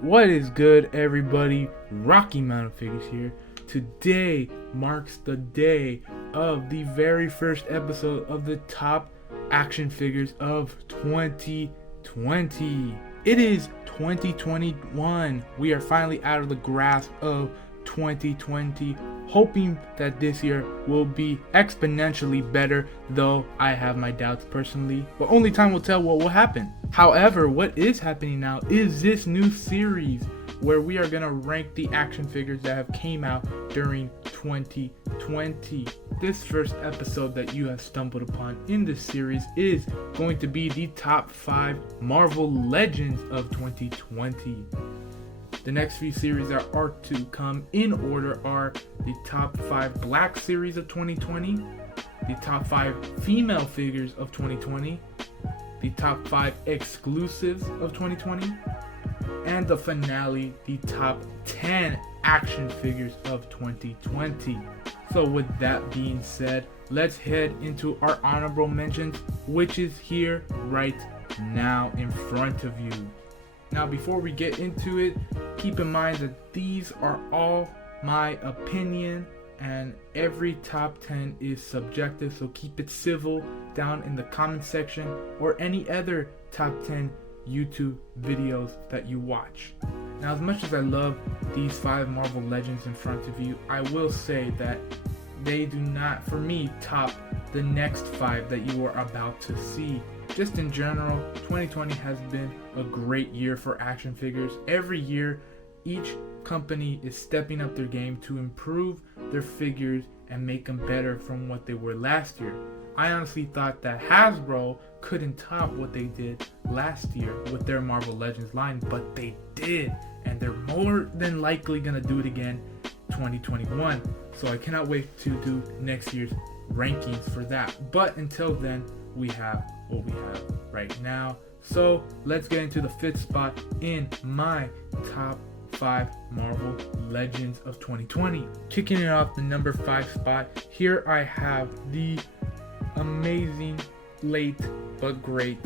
What is good, everybody? Rocky Mountain Figures here. Today marks the day of the very first episode of the top action figures of 2020. It is 2021. We are finally out of the grasp of 2020, hoping that this year will be exponentially better, though I have my doubts personally, but only time will tell what will happen. However, what is happening now is this new series where we are going to rank the action figures that have came out during 2020. This first episode that you have stumbled upon in this series is going to be the top 5 Marvel Legends of 2020. The next few series that are to come in order are the top 5 Black series of 2020, the top 5 female figures of 2020, the top 5 exclusives of 2020, and the finale, the top 10 action figures of 2020. So with that being said, let's head into our honorable mentions, which is here right now in front of you. Now, before we get into it, keep in mind that these are all my opinion and every top 10 is subjective, so keep it civil down in the comment section or any other top 10 YouTube videos that you watch. Now, as much as I love these 5 Marvel Legends in front of you, I will say that they do not, for me, top the next 5 that you are about to see. Just in general, 2020 has been a great year for action figures. Every year, each company is stepping up their game to improve their figures and make them better from what they were last year. I honestly thought that Hasbro couldn't top what they did last year with their Marvel Legends line, but they did, and they're more than likely gonna do it again 2021. So I cannot wait to do next year's rankings for that. But until then, we have what we have right now. So let's get into the 5th spot in my top 5 Marvel Legends of 2020. Kicking it off the number 5 spot, here I have the amazing, late but great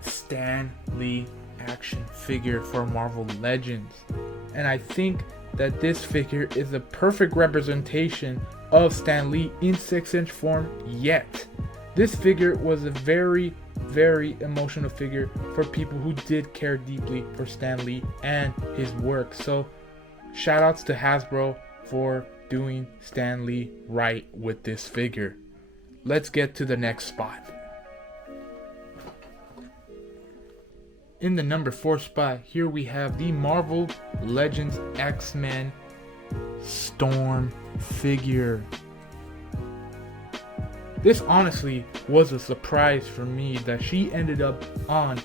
Stan Lee action figure for Marvel Legends. And I think that this figure is a perfect representation of Stan Lee in 6-inch form yet. This figure was a very emotional figure for people who did care deeply for Stan Lee and his work. So shoutouts to Hasbro for doing Stan Lee right with this figure. Let's get to the next spot. In the number 4 spot, here we have the Marvel Legends X-Men Storm figure. This honestly was a surprise for me that she ended up on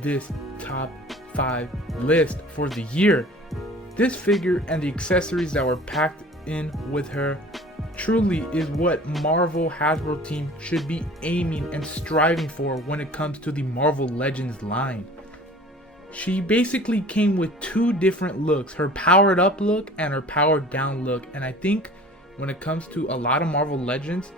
this top 5 list for the year. This figure and the accessories that were packed in with her truly is what Marvel Hasbro team should be aiming and striving for when it comes to the Marvel Legends line. She basically came with 2 different looks, her powered up look and her powered down look, and I think when it comes to a lot of Marvel Legends,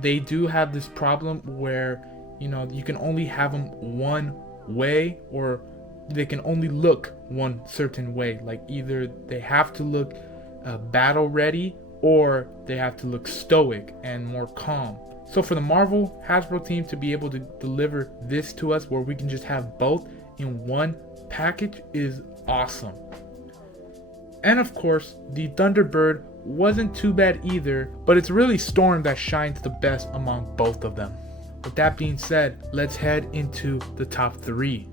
they do have this problem where, you know, you can only have them one way, or they can only look one certain way. Like either they have to look battle ready, or they have to look stoic and more calm. So for the Marvel Hasbro team to be able to deliver this to us where we can just have both in one package is awesome. And of course, the Thunderbird wasn't too bad either, but it's really Storm that shines the best among both of them. With that being said, let's head into the top 3.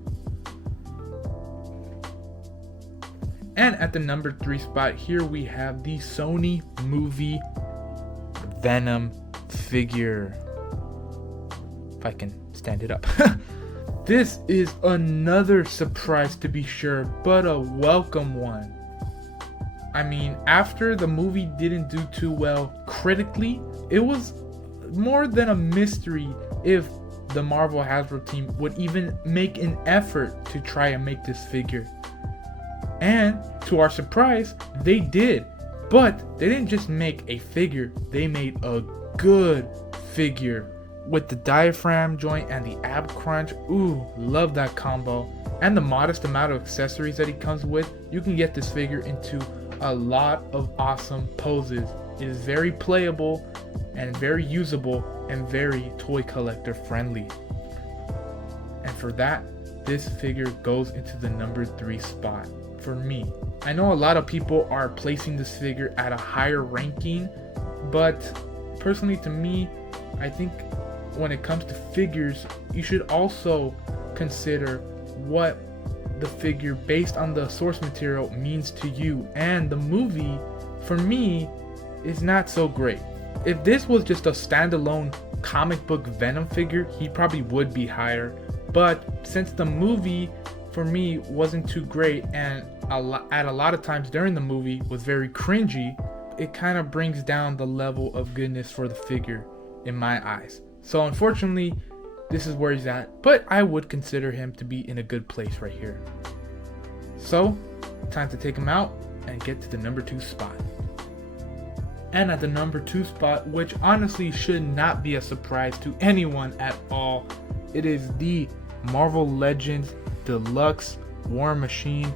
And at the number 3 spot, here we have the Sony movie Venom figure. If I can stand it up. This is another surprise to be sure, but a welcome one. I mean, after the movie didn't do too well critically, it was more than a mystery if the Marvel Hasbro team would even make an effort to try and make this figure. And to our surprise, they did. But they didn't just make a figure, they made a good figure with the diaphragm joint and the ab crunch. Ooh, love that combo. And the modest amount of accessories that he comes with, you can get this figure into a lot of awesome poses. It is very playable and very usable and very toy collector friendly. And for that, this figure goes into the number 3 spot for me. I know a lot of people are placing this figure at a higher ranking, but personally to me, I think when it comes to figures, you should also consider what the figure based on the source material means to you. And the movie, for me, is not so great. If this was just a standalone comic book Venom figure, he probably would be higher. But since the movie for me wasn't too great, and at a lot of times during the movie was very cringy, it kind of brings down the level of goodness for the figure in my eyes. So unfortunately, this is where he's at, but I would consider him to be in a good place right here. So, time to take him out and get to the number 2 spot. And at the number 2 spot, which honestly should not be a surprise to anyone at all, it is the Marvel Legends Deluxe War Machine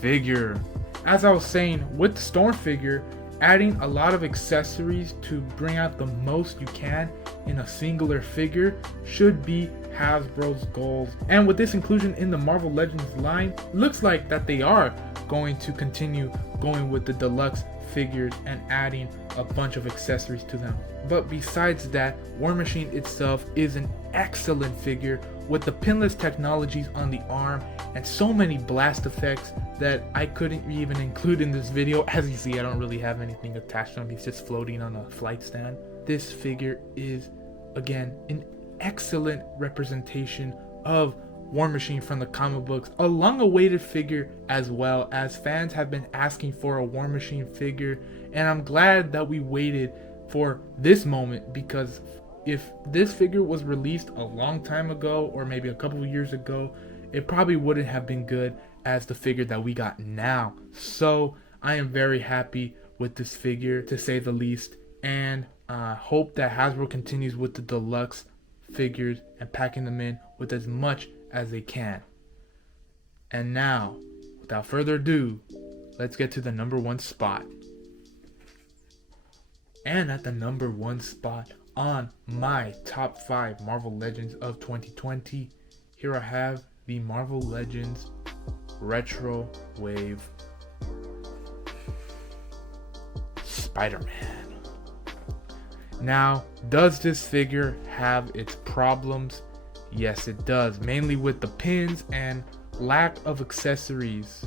figure. As I was saying, with the Storm figure, adding a lot of accessories to bring out the most you can in a singular figure should be Hasbro's goals. And with this inclusion in the Marvel Legends line, looks like that they are going to continue going with the deluxe figures and adding a bunch of accessories to them. But besides that, War Machine itself is an excellent figure with the pinless technologies on the arm and so many blast effects that I couldn't even include in this video. As you see, I don't really have anything attached to him. He's just floating on a flight stand. This figure is, again, an excellent representation of War Machine from the comic books, a long-awaited figure as well, as fans have been asking for a War Machine figure, and I'm glad that we waited for this moment, because if this figure was released a long time ago or maybe a couple of years ago, it probably wouldn't have been good as the figure that we got now. So I am very happy with this figure, to say the least, and hope that Hasbro continues with the deluxe figures and packing them in with as much as they can. And now, without further ado, let's get to the number 1 spot. And at the number 1 spot on my top 5 Marvel Legends of 2020, here I have the Marvel Legends Retro Wave SpiderMan. Now, does this figure have its problems? Yes, it does, mainly with the pins and lack of accessories.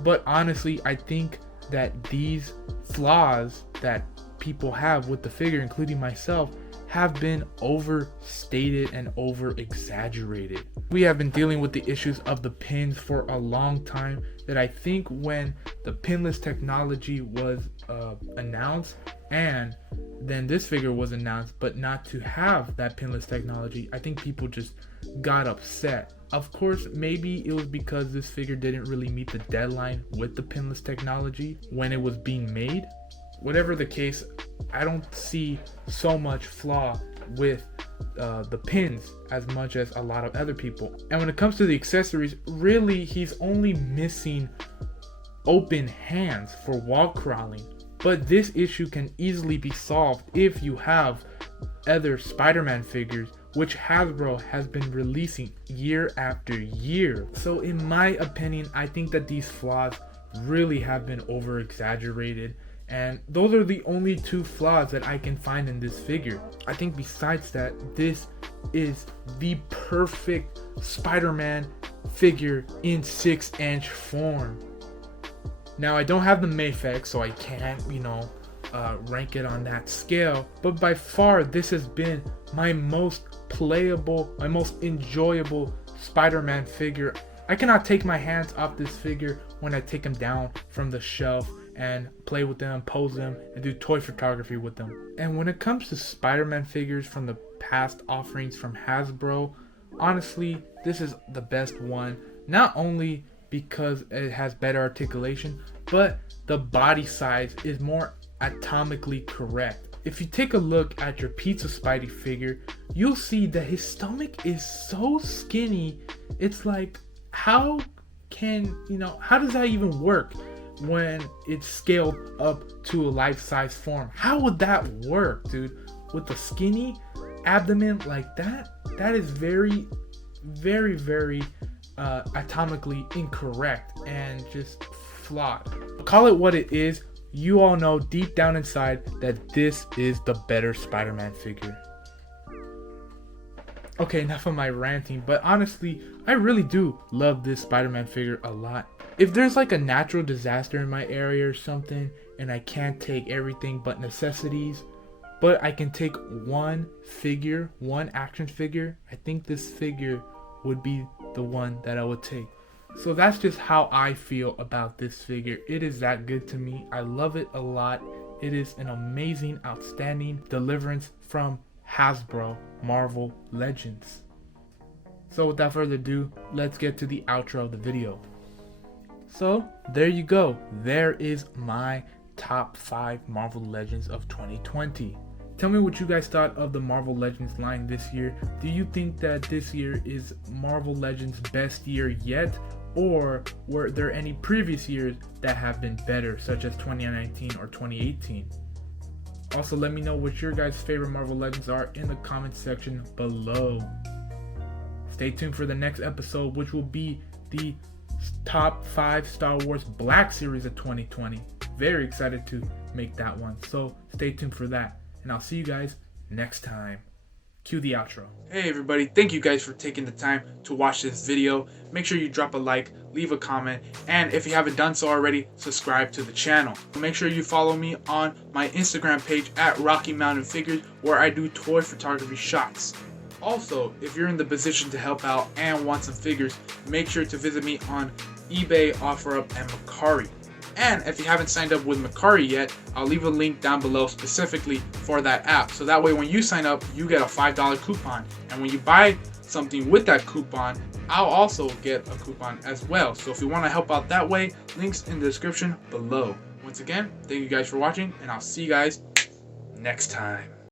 But honestly, I think that these flaws that people have with the figure, including myself, have been overstated and over exaggerated. We have been dealing with the issues of the pins for a long time, that I think when the pinless technology was announced, and then this figure was announced, but not to have that pinless technology, I think people just got upset. Of course, maybe it was because this figure didn't really meet the deadline with the pinless technology when it was being made. Whatever the case, I don't see so much flaw with the pins as much as a lot of other people. And when it comes to the accessories, really he's only missing open hands for wall crawling. But this issue can easily be solved if you have other Spider-Man figures, which Hasbro has been releasing year after year. So in my opinion, I think that these flaws really have been over exaggerated. And those are the only 2 flaws that I can find in this figure. I think besides that, this is the perfect Spider-Man figure in 6-inch form. Now, I don't have the Mayfix, so I can't, rank it on that scale. But by far, this has been my most playable, my most enjoyable Spider-Man figure. I cannot take my hands off this figure when I take him down from the shelf and play with them, pose them, and do toy photography with them. And when it comes to Spider-Man figures from the past offerings from Hasbro, honestly, this is the best one. Not only because it has better articulation, but the body size is more atomically correct. if you take a look at your Pizza Spidey figure, you'll see that his stomach is so skinny. It's like, how does that even work when it's scaled up to a life-size form? How would that work, dude? With the skinny abdomen like that? That is very, very, very atomically incorrect and just flawed. Call it what it is. You all know deep down inside that this is the better Spider-Man figure. Okay, enough of my ranting, but honestly, I really do love this Spider-Man figure a lot. If there's like a natural disaster in my area or something, and I can't take everything but necessities, but I can take one figure, one action figure, I think this figure would be the one that I would take. So that's just how I feel about this figure. It is that good to me. I love it a lot. It is an amazing, outstanding deliverance from Hasbro Marvel Legends. So without further ado, let's get to the outro of the video. So there you go. There is my top 5 Marvel Legends of 2020. Tell me what you guys thought of the Marvel Legends line this year. Do you think that this year is Marvel Legends' best year yet? Or were there any previous years that have been better, such as 2019 or 2018? Also, let me know what your guys' favorite Marvel Legends are in the comment section below. Stay tuned for the next episode, which will be the top 5 Star Wars Black Series of 2020. Very excited to make that one, so stay tuned for that. And I'll see you guys next time. Cue the outro. Hey everybody, thank you guys for taking the time to watch this video. Make sure you drop a like, leave a comment, and if you haven't done so already, subscribe to the channel. Make sure you follow me on my Instagram page at Rocky Mountain Figures, where I do toy photography shots. Also, if you're in the position to help out and want some figures, make sure to visit me on eBay, OfferUp, and Mercari. And if you haven't signed up with Mercari yet, I'll leave a link down below specifically for that app. So that way when you sign up, you get a $5 coupon. And when you buy something with that coupon, I'll also get a coupon as well. So if you want to help out that way, links in the description below. Once again, thank you guys for watching, and I'll see you guys next time.